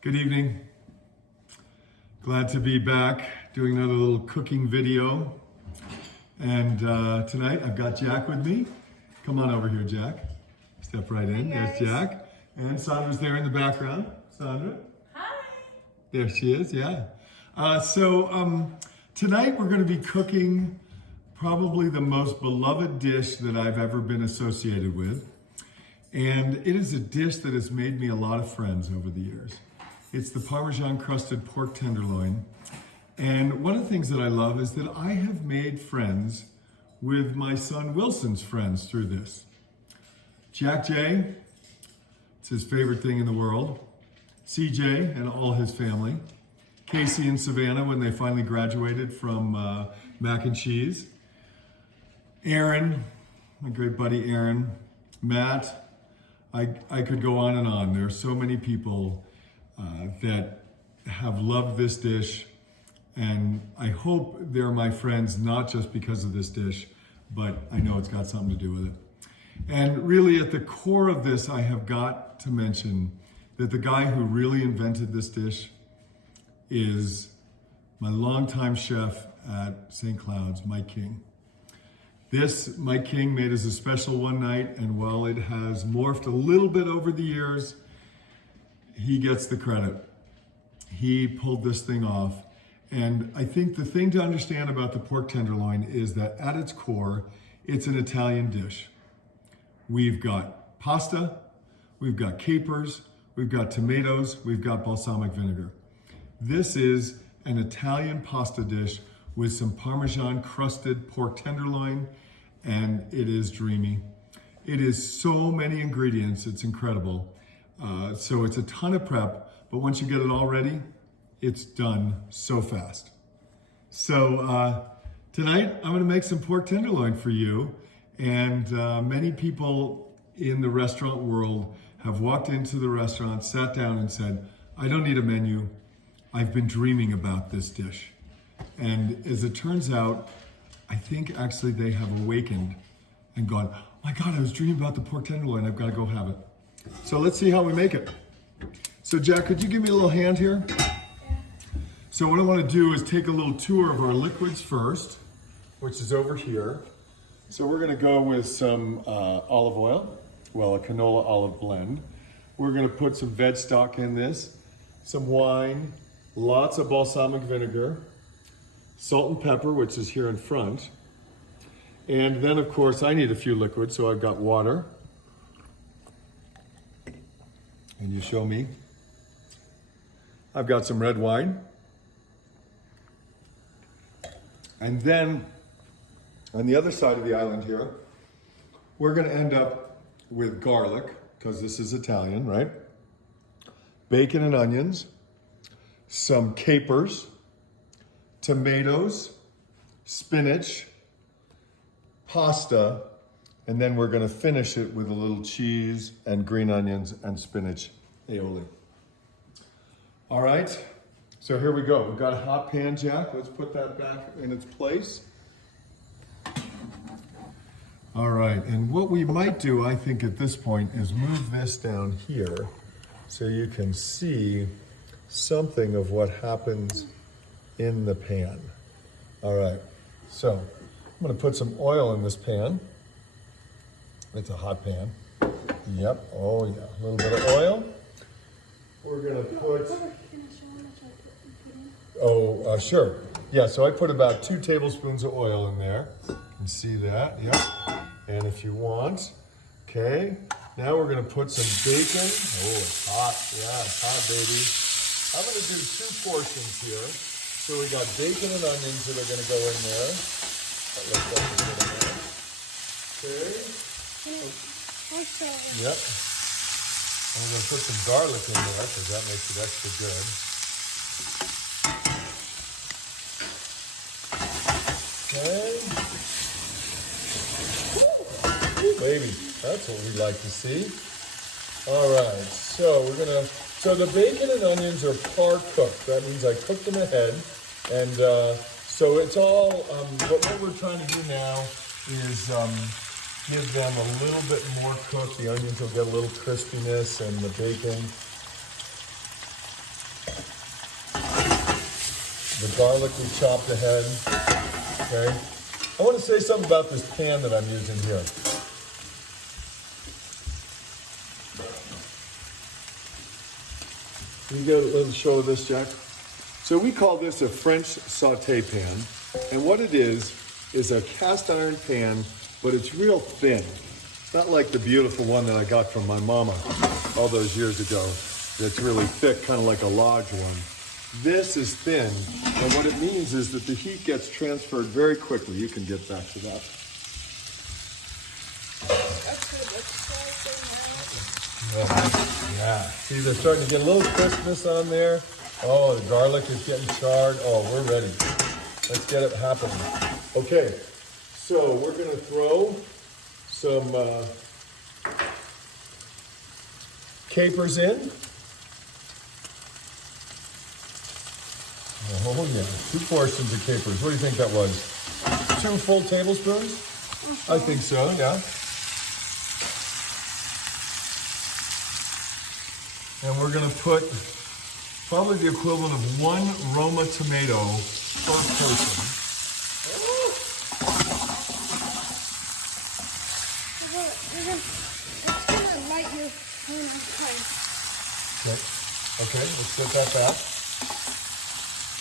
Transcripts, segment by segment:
Good evening. Glad to be back doing another little cooking video. And tonight I've got Jack with me. Come on over here, Jack. Step right in. There's Jack. And Sandra's there in the background. Sandra. Hi. There she is, yeah. Tonight we're going to be cooking probably the most beloved dish that I've ever been associated with. And it is a dish that has made me a lot of friends over the years. It's the Parmigiano-Crusted Pork Tenderloin. And one of the things that I love is that I have made friends with my son Wilson's friends through this. Jack J, it's his favorite thing in the world. CJ and all his family. Casey and Savannah when they finally graduated from Mac and Cheese. Aaron, my great buddy Aaron. Matt, I could go on and on. There are so many people that have loved this dish, and I hope they're my friends not just because of this dish, but I know it's got something to do with it. And really at the core of this, I have got to mention that the guy who really invented this dish is my longtime chef at St. Cloud's, Mike King. This, Mike King made as a special one night, and while it has morphed a little bit over the years, he gets the credit. He pulled this thing off. And I think the thing to understand about the pork tenderloin is that at its core, it's an Italian dish. We've got pasta, we've got capers, we've got tomatoes, we've got balsamic vinegar. This is an Italian pasta dish with some Parmesan-crusted pork tenderloin, and it is dreamy. It is so many ingredients, it's incredible. So it's a ton of prep, but once you get it all ready, it's done so fast. So tonight, I'm gonna make some pork tenderloin for you, and many people in the restaurant world have walked into the restaurant, sat down and said, I don't need a menu, I've been dreaming about this dish. And as it turns out, I think actually they have awakened and gone, oh my God, I was dreaming about the pork tenderloin, I've gotta go have it. So let's see how we make it. So Jack, could you give me a little hand here? So what I wanna do is take a little tour of our liquids first, which is over here. So we're gonna go with some olive oil, well, a canola olive blend. We're gonna put some veg stock in this, some wine, lots of balsamic vinegar, salt and pepper, which is here in front. And then of course I need a few liquids, so I've got water. And you show me. I've got some red wine. And then on the other side of the island here, we're gonna end up with garlic, because this is Italian, right? Bacon and onions, some capers, tomatoes, spinach, pasta, and then we're gonna finish it with a little cheese and green onions and spinach aioli. All right, so here we go. We've got a hot pan, Jack. Let's put that back in its place. All right, and what we might do, I think at this point, is move this down here so you can see something of what happens in the pan. All right, so I'm gonna put some oil in this pan. It's a hot pan. Yep, oh yeah, a little bit of oil. We're gonna put, sure. Yeah, so I put about 2 tablespoons of oil in there. You can see that, yep. And if you want, okay. Now we're gonna put some bacon. Oh, it's hot, yeah, it's hot, baby. I'm gonna do 2 portions here. So we got bacon and onions that are gonna go in there. Okay. Yep. And we're gonna put some garlic in there because that makes it extra good. Okay. Ooh, baby, that's what we like to see. All right, so so the bacon and onions are par cooked. That means I cooked them ahead. And so it's all, but what we're trying to do now is give them a little bit more cooked. The onions will get a little crispiness and the bacon. the garlic we chopped ahead, okay? I want to say something about this pan that I'm using here. Can you get a little show of this, Jack? So we call this a French saute pan, and what it is a cast iron pan, but it's real thin. It's not like the beautiful one that I got from my mama all those years ago. That's really thick, kind of like a lodge one. This is thin, and what it means is that the heat gets transferred very quickly. You can get back to that. Yeah. See, they're starting to get a little crispness on there. Oh, the garlic is getting charred. Oh, we're ready. Let's get it happening. Okay, so we're going to throw some capers in. Oh yeah, 2 portions of capers. What do you think that was? 2 full tablespoons? I think so, yeah. And we're gonna put probably the equivalent of 1 Roma tomato per person. It's gonna light your phone on fire. Okay, let's set that back.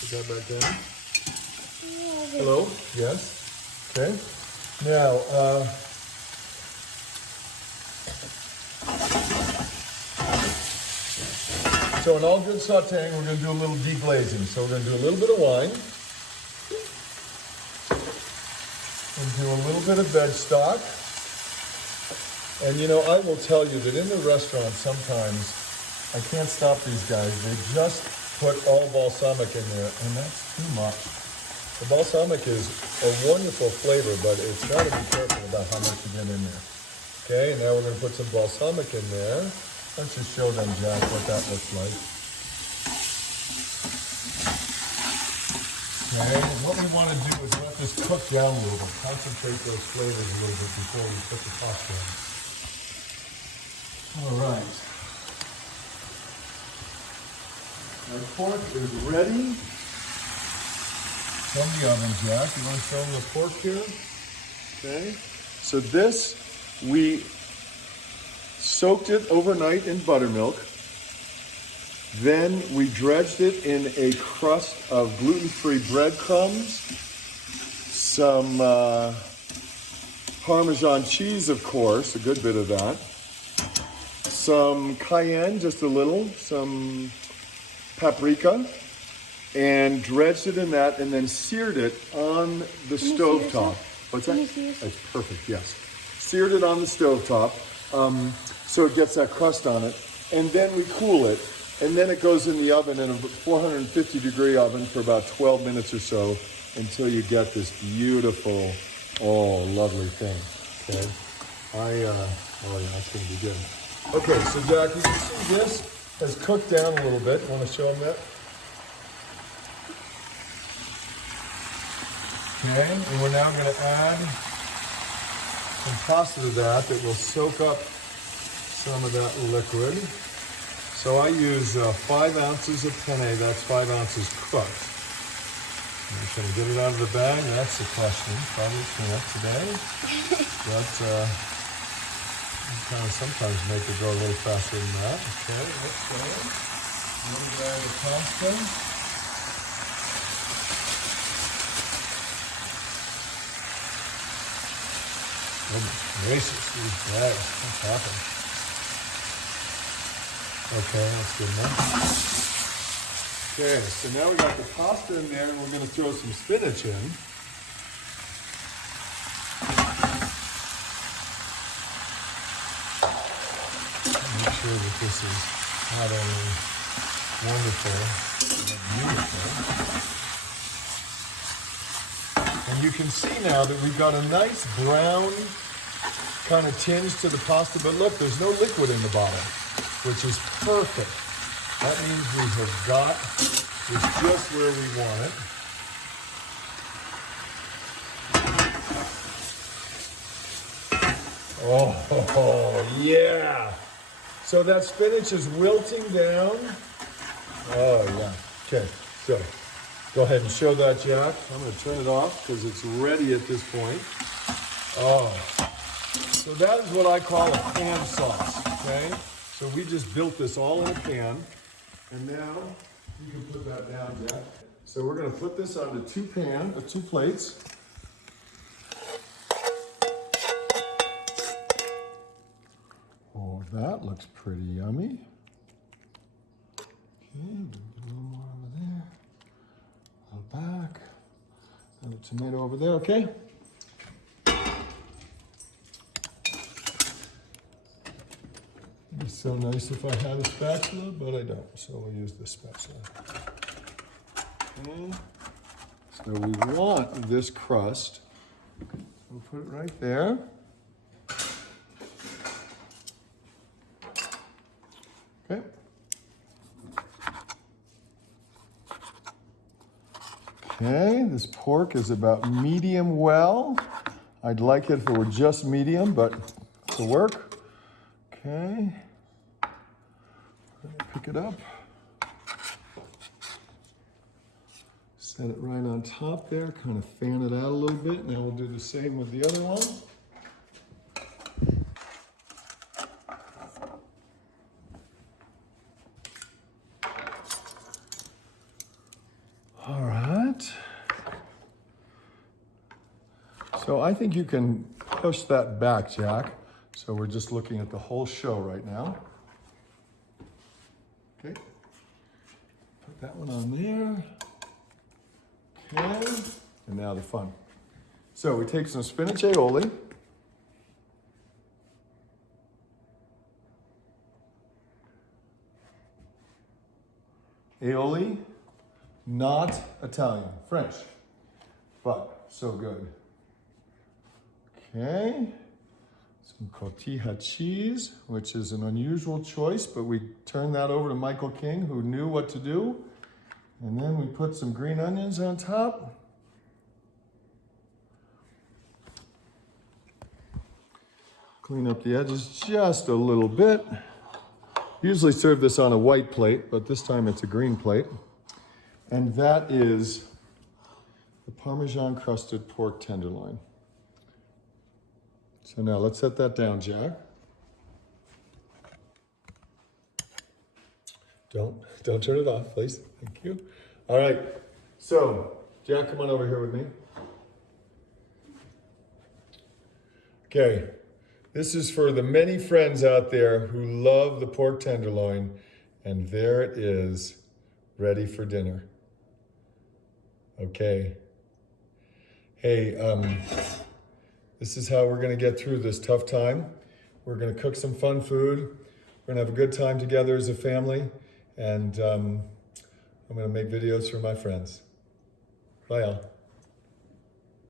Put that back down. Hello? Yes? Okay. Now, so in all good sauteing, we're going to do a little deglazing. So we're going to do a little bit of wine. And do a little bit of veg stock. And you know, I will tell you that in the restaurant sometimes, I can't stop these guys. They just put all balsamic in there, and that's too much. The balsamic is a wonderful flavor, but it's got to be careful about how much you get in there. Okay, and now we're going to put some balsamic in there. Let's just show them, Jack, what that looks like. Okay, and what we want to do is let this cook down a little bit, concentrate those flavors a little bit before we put the pasta in. All right. Our pork is ready from the oven, Jack. You want to show them the pork here? Okay. So this, we soaked it overnight in buttermilk. Then we dredged it in a crust of gluten-free breadcrumbs, some Parmesan cheese, of course, a good bit of that, some cayenne, just a little, some paprika, and dredged it in that, and then seared it on the stovetop. What's that? That's perfect, yes. Seared it on the stovetop, so it gets that crust on it, and then we cool it, and then it goes in the oven, in a 450-degree oven for about 12 minutes or so, until you get this beautiful, oh, lovely thing. Okay, oh yeah, that's gonna be good. Okay, so Jack, you can see this has cooked down a little bit. You want to show them that? Okay, and we're now going to add some pasta to that will soak up some of that liquid. So I use 5 ounces of penne. That's 5 ounces crushed. I'm just going to get it out of the bag. That's the question. Probably can't today. But kind of sometimes make it go a little faster than that. Okay, let's go. A little bit of the pasta. Goodness gracious, these guys, what's happening? Okay, that's good enough. Okay, so now we got the pasta in there, and we're going to throw some spinach in. Make sure that this is not only wonderful, but beautiful. And you can see now that we've got a nice brown kind of tinge to the pasta, but look, there's no liquid in the bottom, which is perfect. That means we have got this just where we want it. Oh, yeah. So that spinach is wilting down. Oh, yeah. Okay, so Go ahead and show that, Jack. I'm going to turn it off because it's ready at this point. Oh, so that is what I call a pan sauce, okay? So we just built this all in a pan. And now you can put that down, Jack. So we're going to put this onto two plates. Oh, that looks pretty yummy. Okay, a little more over there. A little back. Another tomato over there, okay? It'd be so nice if I had a spatula, but I don't, so we'll use this spatula. Okay. So we want this crust. We'll put it right there. Okay. Okay, this pork is about medium well. I'd like it if it were just medium, but it'll work. Okay. Pick it up. Set it right on top there, kind of fan it out a little bit. Now we'll do the same with the other one. All right. So I think you can push that back, Jack. So we're just looking at the whole show right now. Okay. Put that one on there. Okay. And now the fun. So we take some spinach aioli. Aioli, not Italian, French, but so good. Okay. Some cotija cheese, which is an unusual choice, but we turned that over to Michael King, who knew what to do. And then we put some green onions on top. Clean up the edges just a little bit. Usually serve this on a white plate, but this time it's a green plate. And that is the Parmigiano-Crusted Pork Tenderloin. So now let's set that down, Jack. Don't turn it off, please. Thank you. All right. So, Jack, come on over here with me. Okay. This is for the many friends out there who love the pork tenderloin, and there it is, ready for dinner. Okay. Hey, this is how we're going to get through this tough time. We're going to cook some fun food. We're going to have a good time together as a family. And I'm going to make videos for my friends. Bye, all.